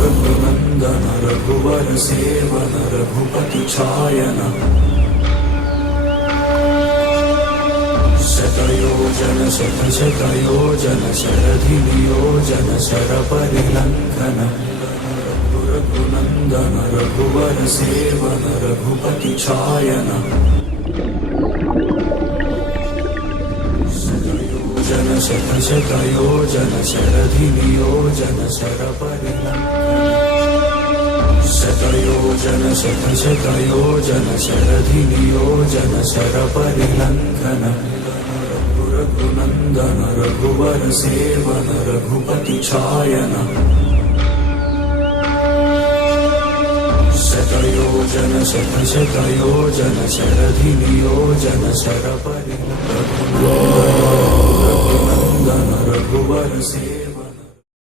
Raghunandan Raghubar seven Raghupati छायन शतयोजन शतशतयोजन शरधिनियोजन शरपरिलङ्घन Raghunandan Raghubar seven Raghupati छायन शतयोजन शतशतयोजन शरधिनियोजन शरपरिलङ्घन शतयोजन शतशतयोजन शरधिनियोजन शरपरिलङ्घन Raghunandan Raghubar seven Raghupati छायन शतयोजन शतशतयोजन शरधिनियोजन शरपरिलङ्घन Raghunandan Raghubar seven